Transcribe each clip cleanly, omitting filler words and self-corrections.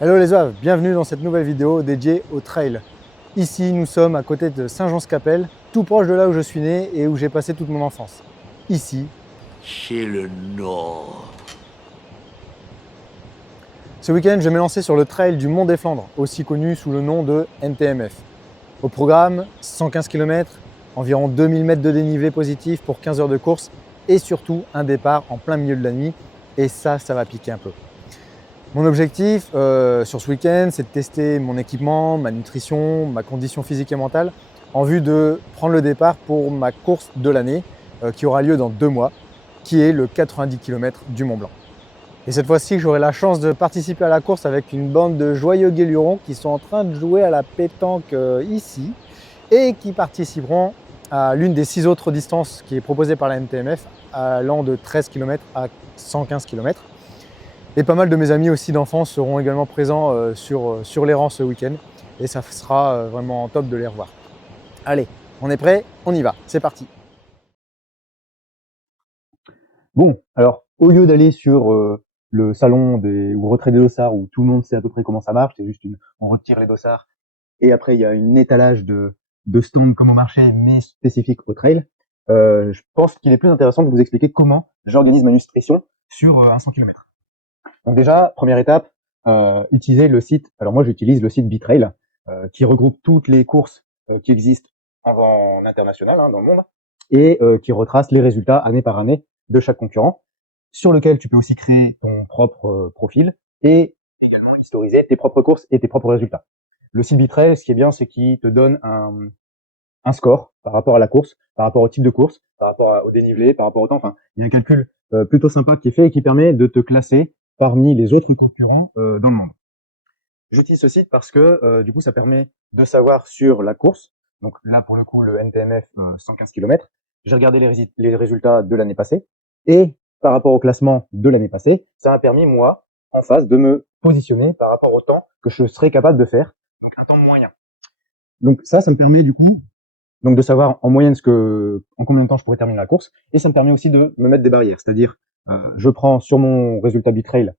Hello les oeufs, bienvenue dans cette nouvelle vidéo dédiée au trail. Ici, nous sommes à côté de Saint-Jean-Scapelle, tout proche de là où je suis né et où j'ai passé toute mon enfance. Ici, c'est le Nord. Ce week-end, je vais me lancer sur le trail du Mont des Flandres, aussi connu sous le nom de NTMF. Au programme, 115 km, environ 2000 mètres de dénivelé positif pour 15 heures de course et surtout un départ en plein milieu de la nuit. Et ça va piquer un peu. Mon objectif sur ce week-end, c'est de tester mon équipement, ma nutrition, ma condition physique et mentale en vue de prendre le départ pour ma course de l'année qui aura lieu dans 2 mois, qui est le 90 km du Mont Blanc. Et cette fois-ci, j'aurai la chance de participer à la course avec une bande de joyeux guélurons qui sont en train de jouer à la pétanque ici et qui participeront à l'une des 6 autres distances qui est proposée par la NTMF, allant de 13 km à 115 km. Et pas mal de mes amis aussi d'enfance seront également présents sur les rangs ce week-end et ça sera vraiment top de les revoir. Allez, on est prêt, on y va, c'est parti. Bon, alors au lieu d'aller sur le salon ou retrait des dossards où tout le monde sait à peu près comment ça marche, c'est juste on retire les dossards et après il y a une étalage de stands comme au marché mais spécifiques au trail. Je pense qu'il est plus intéressant de vous expliquer comment j'organise ma nutrition sur un 100 km. Donc déjà, première étape, utiliser le site. Alors moi j'utilise le site Bitrail qui regroupe toutes les courses qui existent en international dans le monde et qui retrace les résultats année par année de chaque concurrent, sur lequel tu peux aussi créer ton propre profil et historiser tes propres courses et tes propres résultats. Le site Bitrail, ce qui est bien, c'est qu'il te donne un score par rapport à la course, par rapport au type de course, par rapport au dénivelé, par rapport au temps. Enfin, il y a un calcul plutôt sympa qui est fait et qui permet de te classer parmi les autres concurrents dans le monde. J'utilise ce site parce que du coup, ça permet de savoir sur la course. Donc là, pour le coup, le NTMF 115 km, j'ai regardé les résultats de l'année passée et par rapport au classement de l'année passée, ça m'a permis, moi, en face, de me positionner par rapport au temps que je serais capable de faire, donc un temps moyen. Donc ça me permet du coup de savoir en moyenne en combien de temps je pourrais terminer la course, et ça me permet aussi de me mettre des barrières, c'est-à-dire je prends sur mon résultat Bitrail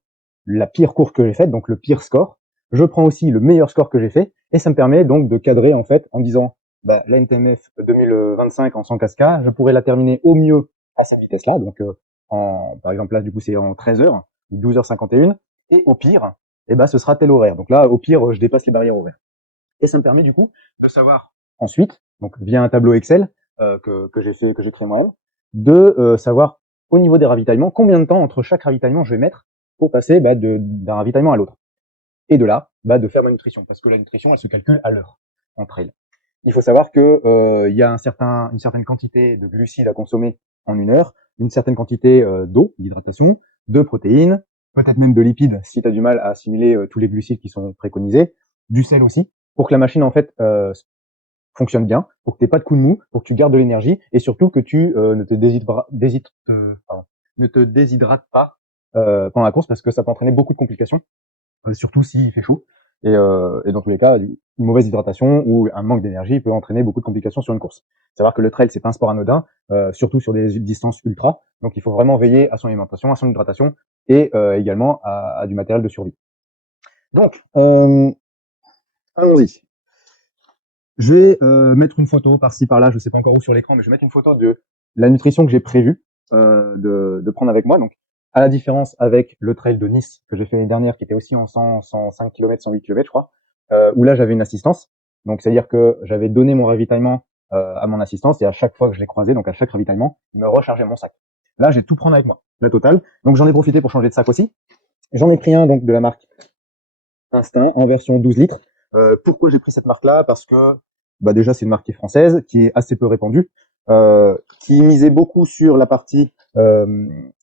la pire course que j'ai faite, donc le pire score, je prends aussi le meilleur score que j'ai fait, et ça me permet donc de cadrer en fait en disant la NTMF 2025 en 115K, je pourrais la terminer au mieux à cette vitesse-là, donc par exemple là du coup c'est en 13 heures ou 12h51, et au pire, ce sera tel horaire. Donc là au pire je dépasse les barrières horaires. Et ça me permet du coup de savoir ensuite, donc via un tableau Excel que j'ai créé moi-même, de savoir au niveau des ravitaillements combien de temps entre chaque ravitaillement je vais mettre pour passer d'un ravitaillement à l'autre. Et de là, de faire ma nutrition, parce que la nutrition, elle se calcule à l'heure en trail. Il faut savoir que il y a une certaine quantité de glucides à consommer en 1 heure, une certaine quantité d'eau, d'hydratation, de protéines, peut-être même de lipides si tu as du mal à assimiler tous les glucides qui sont préconisés, du sel aussi, pour que la machine en fait fonctionne bien, pour que tu n'aies pas de coup de mou, pour que tu gardes de l'énergie et surtout que tu ne te déshydrates pas pendant la course, parce que ça peut entraîner beaucoup de complications, surtout s'il fait chaud. Et dans tous les cas, une mauvaise hydratation ou un manque d'énergie peut entraîner beaucoup de complications sur une course. Savoir que le trail, c'est pas un sport anodin, surtout sur des distances ultra. Donc il faut vraiment veiller à son alimentation, à son hydratation et également à du matériel de survie. Donc, allons-y. Je vais mettre une photo par-ci par-là, je sais pas encore où sur l'écran, mais je vais mettre une photo de la nutrition que j'ai prévu de prendre avec moi. Donc, à la différence avec le trail de Nice que j'ai fait l'année dernière, qui était aussi en 105 km, 108 km, je crois, où là j'avais une assistance. Donc, c'est-à-dire que j'avais donné mon ravitaillement à mon assistance et à chaque fois que je l'ai croisé, donc à chaque ravitaillement, il me rechargeait mon sac. Là, j'ai tout prendre avec moi, la totale. Donc, j'en ai profité pour changer de sac aussi. J'en ai pris un donc de la marque Instinct en version 12 litres. Pourquoi j'ai pris cette marque-là? Parce que déjà c'est une marque qui est française, qui est assez peu répandue, qui misait beaucoup sur la partie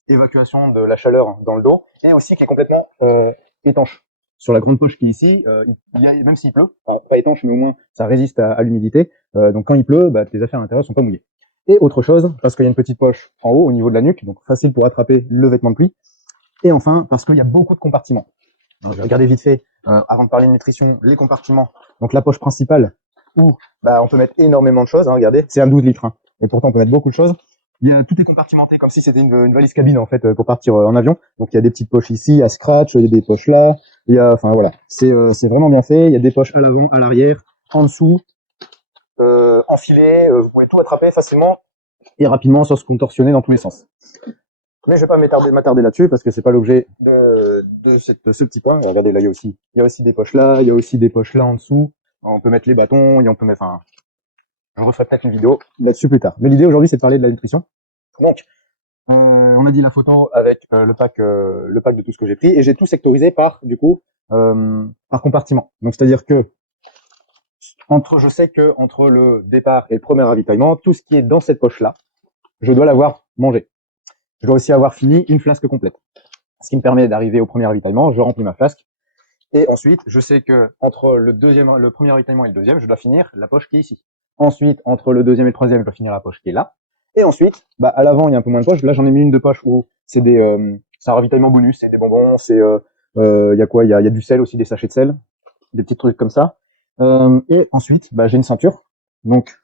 évacuation de la chaleur dans le dos, et aussi qui est complètement étanche. Sur la grande poche qui est ici, même s'il pleut, pas étanche mais au moins ça résiste à l'humidité, donc quand il pleut, tes affaires à l'intérieur sont pas mouillées. Et autre chose, parce qu'il y a une petite poche en haut au niveau de la nuque, donc facile pour attraper le vêtement de pluie, et enfin parce qu'il y a beaucoup de compartiments. Donc, je vais regarder vite fait, avant de parler de nutrition, les compartiments. Donc la poche principale, où on peut mettre énormément de choses, regardez, c'est un 12 litres, et pourtant on peut mettre beaucoup de choses. tout est compartimenté comme si c'était une valise cabine en fait pour partir en avion. Donc il y a des petites poches ici à scratch, il y a des poches là, enfin voilà, c'est vraiment bien fait. Il y a des poches à l'avant, à l'arrière, en dessous, enfilées. Vous pouvez tout attraper facilement et rapidement sans se contorsionner dans tous les sens. Mais je vais pas m'attarder là-dessus parce que c'est pas l'objet de ce petit point. Regardez, là il y a aussi des poches là, il y a aussi des poches là en dessous. On peut mettre les bâtons et on peut mettre. Enfin, je referai peut-être une vidéo là-dessus plus tard. Mais l'idée aujourd'hui c'est de parler de la nutrition. Donc, on a dit la photo avec le pack de tout ce que j'ai pris et j'ai tout sectorisé par du coup par compartiment. Donc c'est-à-dire que je sais que entre le départ et le premier ravitaillement, tout ce qui est dans cette poche là, je dois l'avoir mangé. Je dois aussi avoir fini une flasque complète. Ce qui me permet d'arriver au premier ravitaillement, je remplis ma flasque. Et ensuite, je sais que entre le premier ravitaillement et le deuxième, je dois finir la poche qui est ici. Ensuite, entre le deuxième et le troisième, je dois finir la poche qui est là. Et ensuite, à l'avant, il y a un peu moins de poches. Là, j'en ai mis une de poche où c'est un ravitaillement bonus, c'est des bonbons, il y a quoi? Il y a du sel aussi, des sachets de sel, des petits trucs comme ça. Et ensuite, j'ai une ceinture. Donc,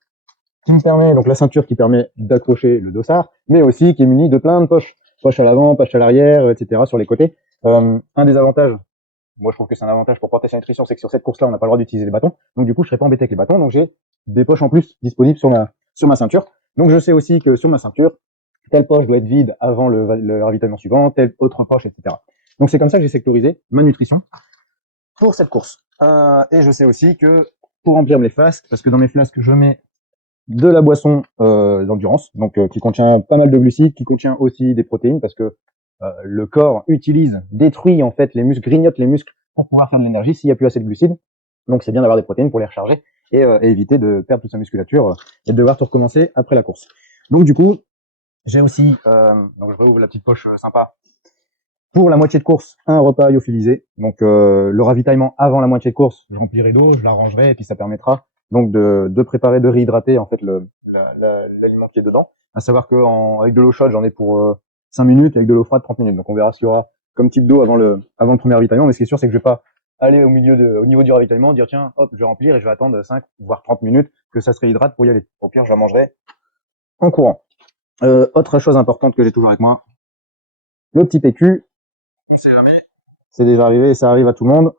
la ceinture qui permet d'accrocher le dossard, mais aussi qui est munie de plein de poches. Poches à l'avant, poches à l'arrière, etc. sur les côtés. Un des avantages, moi je trouve que c'est un avantage pour porter sa nutrition, c'est que sur cette course-là, on n'a pas le droit d'utiliser les bâtons. Donc du coup, je serai pas embêté avec les bâtons. Donc j'ai des poches en plus disponibles sur ma ceinture. Donc je sais aussi que sur ma ceinture, telle poche doit être vide avant le ravitaillement suivant, telle autre poche, etc. Donc c'est comme ça que j'ai sectorisé ma nutrition pour cette course. Et je sais aussi que pour remplir mes flasques, parce que dans mes flasques, je mets de la boisson d'endurance, donc qui contient pas mal de glucides, qui contient aussi des protéines, parce que le corps détruit en fait les muscles, grignote les muscles pour pouvoir faire de l'énergie s'il n'y a plus assez de glucides. Donc c'est bien d'avoir des protéines pour les recharger et éviter de perdre toute sa musculature et de devoir tout recommencer après la course. Donc du coup, j'ai aussi, donc je réouvre la petite poche sympa. Pour la moitié de course, un repas lyophilisé. Donc le ravitaillement avant la moitié de course, je remplirai d'eau, je l'arrangerai et puis ça permettra donc de préparer, de réhydrater en fait l'aliment qui est dedans. À savoir que avec de l'eau chaude, j'en ai pour 5 minutes, avec de l'eau froide 30 minutes. Donc on verra ce qu'il y aura comme type d'eau avant le premier ravitaillement. Mais ce qui est sûr, c'est que je vais pas aller au niveau du ravitaillement, dire tiens, hop, je vais remplir et je vais attendre 5 voire 30 minutes que ça se réhydrate pour y aller. Au pire, je la mangerai en courant. Autre chose importante que j'ai toujours avec moi, le petit PQ. On sait jamais. C'est déjà arrivé et ça arrive à tout le monde.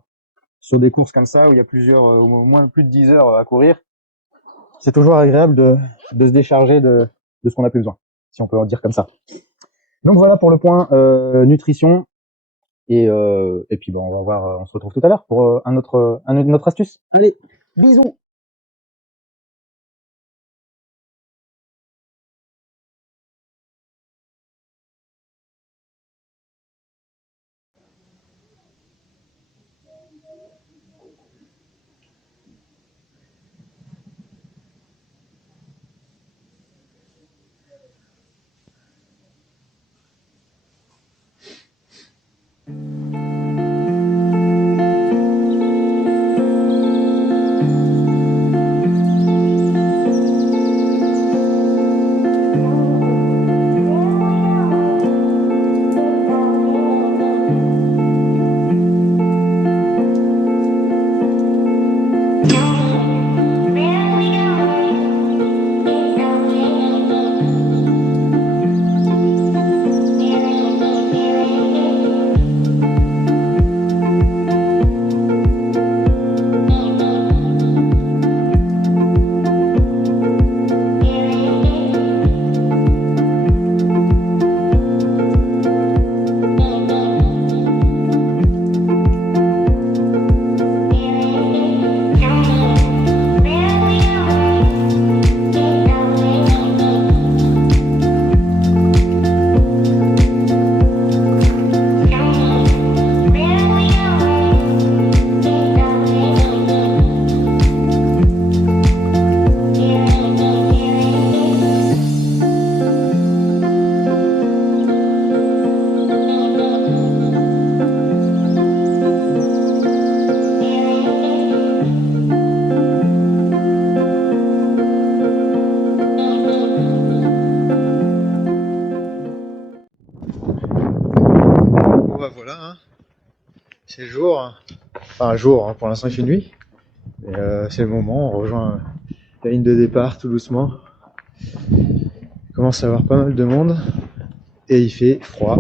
Sur des courses comme ça où il y a au moins plus de 10 heures à courir, c'est toujours agréable de se décharger de ce qu'on a plus besoin, si on peut en dire comme ça. Donc voilà pour le point nutrition. Et puis on va voir, on se retrouve tout à l'heure pour une autre astuce. Allez, bisous. Voilà, hein. C'est jour, enfin jour, hein, pour l'instant il fait nuit. C'est le moment, on rejoint la ligne de départ tout doucement. Il commence à y avoir pas mal de monde et il fait froid.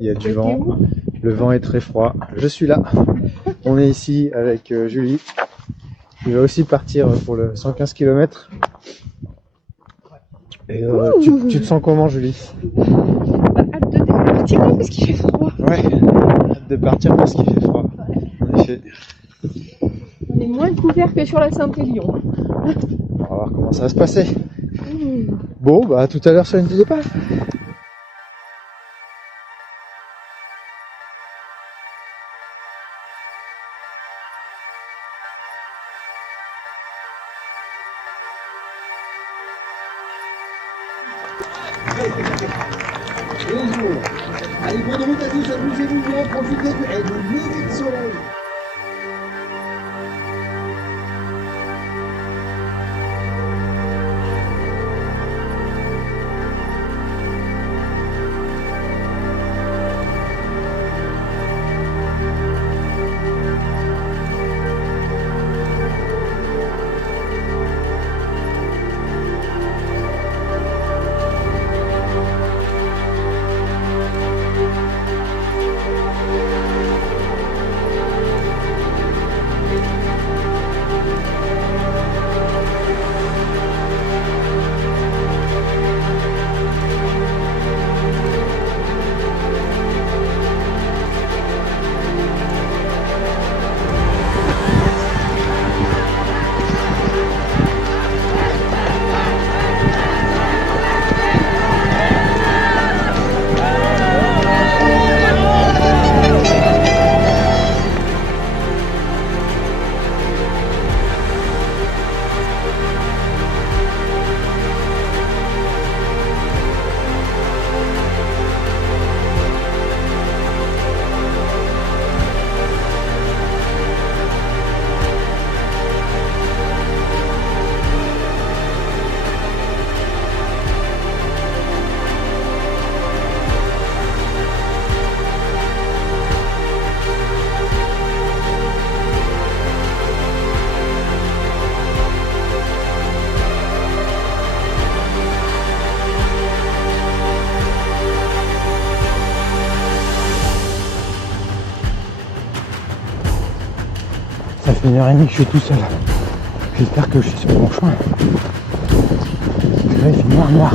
Il y a du vent. Le vent est très froid. Je suis là. On est ici avec Julie. Il va aussi partir pour le 115 km. Et tu te sens comment, Julie? Hâte de partir parce qu'il fait froid. Ouais, hâte de partir parce qu'il fait froid. En effet. On est moins couverts que sur la Saint-Élion. On va voir comment ça va se passer. Bon, bah à tout à l'heure sur une petite départ. Allez, bonne route à tous, amusez-vous bien, profitez du lever de soleil. Ça fait 1h30 que je suis tout seul. J'espère que je suis sur le bon chemin. Parce que là, il fait noir.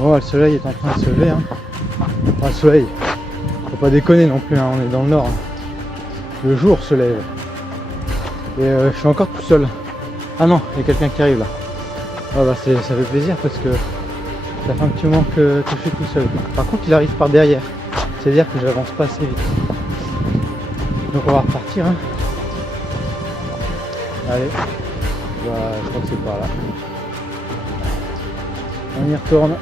Oh, le soleil est en train de se lever. Enfin, le soleil, faut pas déconner non plus, on est dans le nord. Le jour se lève. Et je suis encore tout seul. Ah non, il y a quelqu'un qui arrive là. Ah bah ça fait plaisir parce que ça fait un petit moment que je suis tout seul. Par contre, il arrive par derrière. C'est-à-dire que j'avance pas assez vite. Donc on va repartir. Allez. Bah, je crois que c'est par là. On y retourne.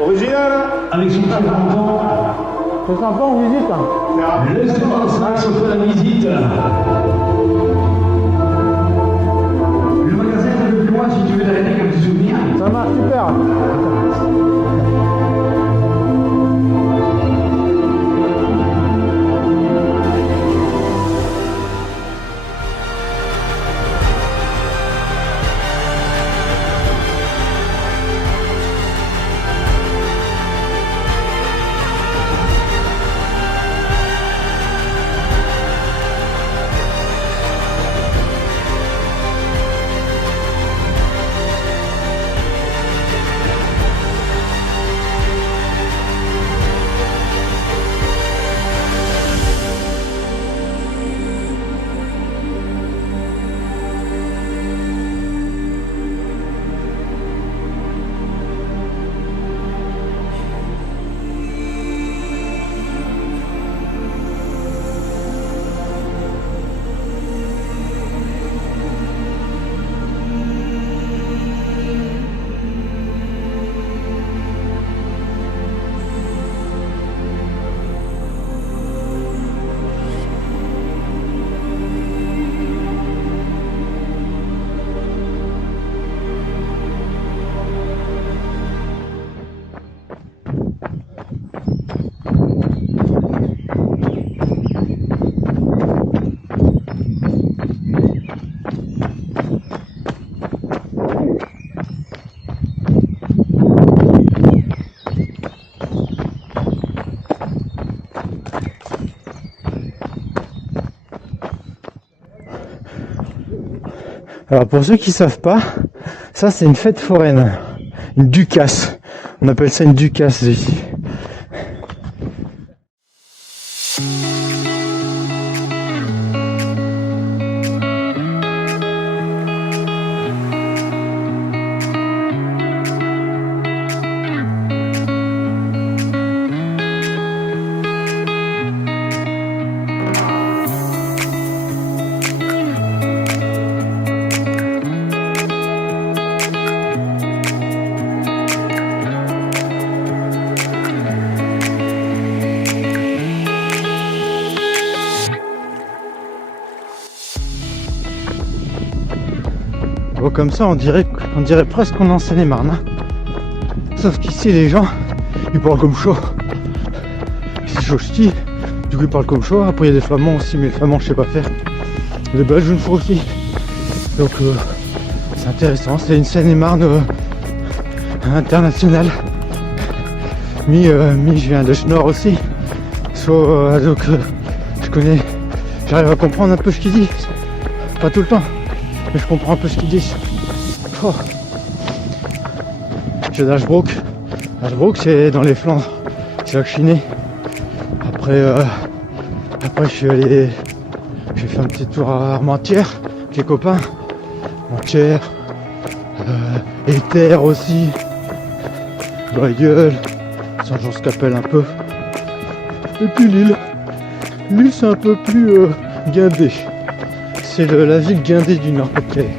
Original. Avec son petit enfant. C'est sympa, on visite. Laissez-moi sur la visite. Le magasin est un peu plus loin si tu veux t'arrêter quelques souvenirs. Ça marche super. Alors pour ceux qui savent pas, ça c'est une fête foraine, une ducasse. On appelle ça une ducasse ici. Bon, comme ça, on dirait presque qu'on est en Seine-et-Marne. Hein. Sauf qu'ici, les gens, ils parlent comme chaud. C'est chaud ch'ti. Du coup, ils parlent comme chaud. Après, il y a des flamands aussi, mais les flamands, je sais pas faire. Les belges, une fois aussi. Donc, c'est intéressant. C'est une Seine-et-Marne internationale. Je viens de Schnorr aussi. Donc, j'arrive à comprendre un peu ce qu'ils disent. Pas tout le temps. Mais je comprends un peu ce qu'ils disent. Oh. Je suis d'Ashbrook. Ashbrook, c'est dans les Flandres. C'est là que je suis né. Après, j'ai fait un petit tour à Armentières avec les copains. Armentières, Ether aussi. Bailleul, Saint-Jean-Scapelle un peu. Et puis Lille. Lille, c'est un peu plus guindé. C'est la ville guindée du Nord-Pas-de-Calais.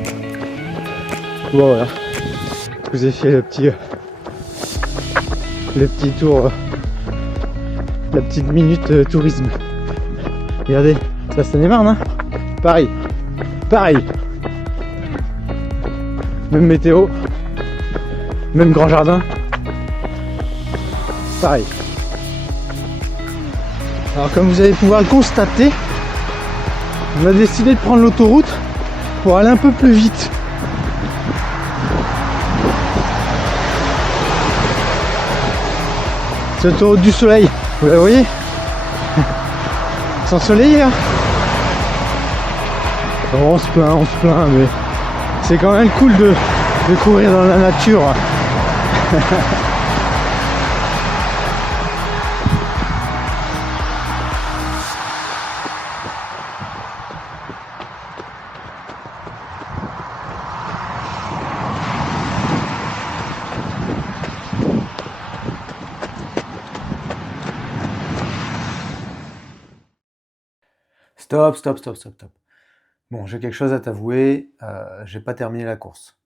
Bon, voilà. Je vous ai fait le petit tour, la petite minute tourisme. Regardez, ça Seine-et-Marne, hein. Pareil. Même météo. Même grand jardin. Pareil. Alors comme vous allez pouvoir le constater, on a décidé de prendre l'autoroute pour aller un peu plus vite. C'est l'autoroute du soleil, vous la voyez? C'est ensoleillé, hein. Bon, on se plaint, mais c'est quand même cool de courir dans la nature. Stop. Bon, j'ai quelque chose à t'avouer, j'ai pas terminé la course.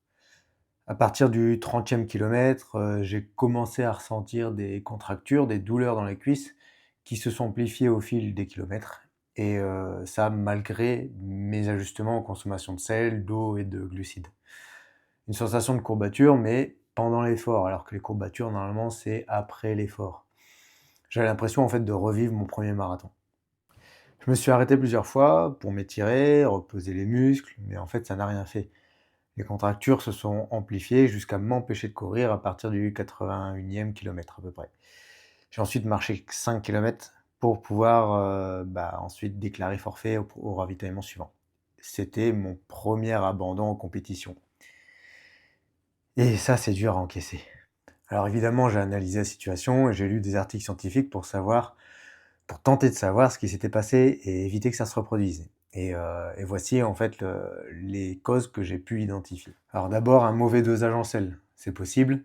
À partir du 30e kilomètre, j'ai commencé à ressentir des contractures, des douleurs dans les cuisses qui se sont amplifiées au fil des kilomètres. Et ça malgré mes ajustements en consommation de sel, d'eau et de glucides. Une sensation de courbature, mais pendant l'effort, alors que les courbatures, normalement, c'est après l'effort. J'avais l'impression en fait de revivre mon premier marathon. Je me suis arrêté plusieurs fois pour m'étirer, reposer les muscles, mais en fait ça n'a rien fait. Les contractures se sont amplifiées jusqu'à m'empêcher de courir à partir du 81e kilomètre à peu près. J'ai ensuite marché 5 km pour pouvoir ensuite déclarer forfait au ravitaillement suivant. C'était mon premier abandon en compétition. Et ça, c'est dur à encaisser. Alors évidemment, j'ai analysé la situation et j'ai lu des articles scientifiques pour tenter de savoir ce qui s'était passé et éviter que ça se reproduise. Et voici en fait les causes que j'ai pu identifier. Alors d'abord, un mauvais dosage en sel, c'est possible,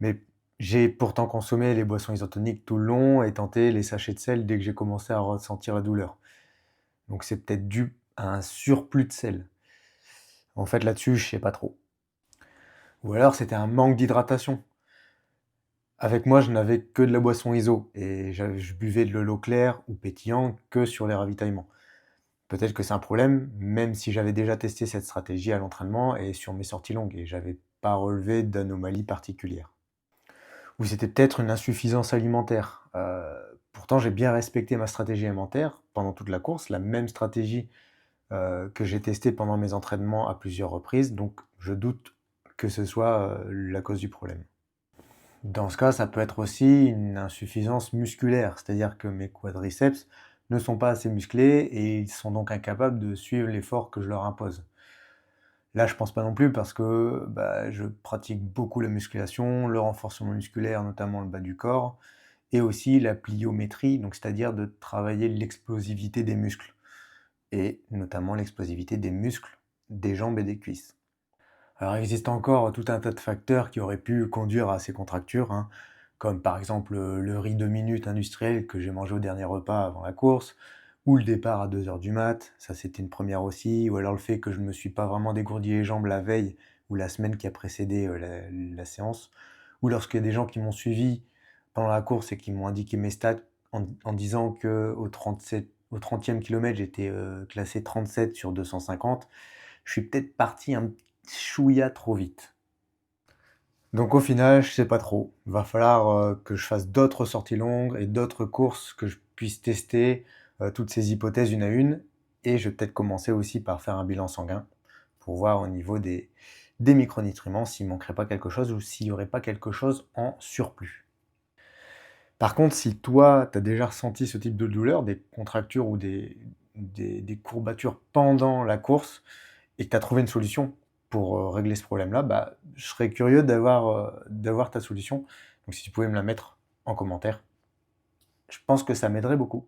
mais j'ai pourtant consommé les boissons isotoniques tout le long et tenté les sachets de sel dès que j'ai commencé à ressentir la douleur. Donc c'est peut-être dû à un surplus de sel. En fait là-dessus, je sais pas trop. Ou alors c'était un manque d'hydratation. Avec moi, je n'avais que de la boisson iso et je buvais de l'eau claire ou pétillante que sur les ravitaillements. Peut-être que c'est un problème, même si j'avais déjà testé cette stratégie à l'entraînement et sur mes sorties longues et j'avais pas relevé d'anomalies particulières. Ou c'était peut-être une insuffisance alimentaire. Pourtant, j'ai bien respecté ma stratégie alimentaire pendant toute la course, la même stratégie que j'ai testée pendant mes entraînements à plusieurs reprises, donc je doute que ce soit la cause du problème. Dans ce cas, ça peut être aussi une insuffisance musculaire, c'est-à-dire que mes quadriceps ne sont pas assez musclés et ils sont donc incapables de suivre l'effort que je leur impose. Là, je pense pas non plus parce que je pratique beaucoup la musculation, le renforcement musculaire, notamment le bas du corps, et aussi la pliométrie, donc c'est-à-dire de travailler l'explosivité des muscles, et notamment l'explosivité des muscles des jambes et des cuisses. Alors, il existe encore tout un tas de facteurs qui auraient pu conduire à ces contractures, hein, comme par exemple le riz 2 minutes industriel que j'ai mangé au dernier repas avant la course, ou le départ à 2 heures du mat, ça c'était une première aussi, ou alors le fait que je ne me suis pas vraiment dégourdi les jambes la veille ou la semaine qui a précédé la séance, ou lorsqu'il y a des gens qui m'ont suivi pendant la course et qui m'ont indiqué mes stats en disant qu'au 37, au 30e kilomètre, j'étais classé 37 sur 250, je suis peut-être parti un chouïa trop vite. Donc au final, je sais pas trop. Va falloir que je fasse d'autres sorties longues et d'autres courses que je puisse tester toutes ces hypothèses une à une. Et je vais peut-être commencer aussi par faire un bilan sanguin pour voir au niveau des micronutriments s'il manquerait pas quelque chose ou s'il y aurait pas quelque chose en surplus. Par contre, si toi, tu as déjà ressenti ce type de douleur, des contractures ou des courbatures pendant la course, et que tu as trouvé une solution pour régler ce problème-là, je serais curieux d'avoir ta solution. Donc si tu pouvais me la mettre en commentaire, je pense que ça m'aiderait beaucoup.